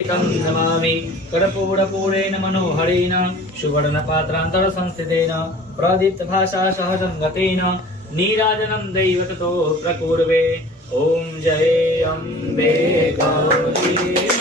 Namami कर्पूरपूरेण मनोहरेण सुवर्णपात्रान्तरसंस्थितेन प्रदीप्तभाषा सहसङ्गतेन नीराजनं दैवततो प्रपूर्वे। Om Jai Ambe Gauri.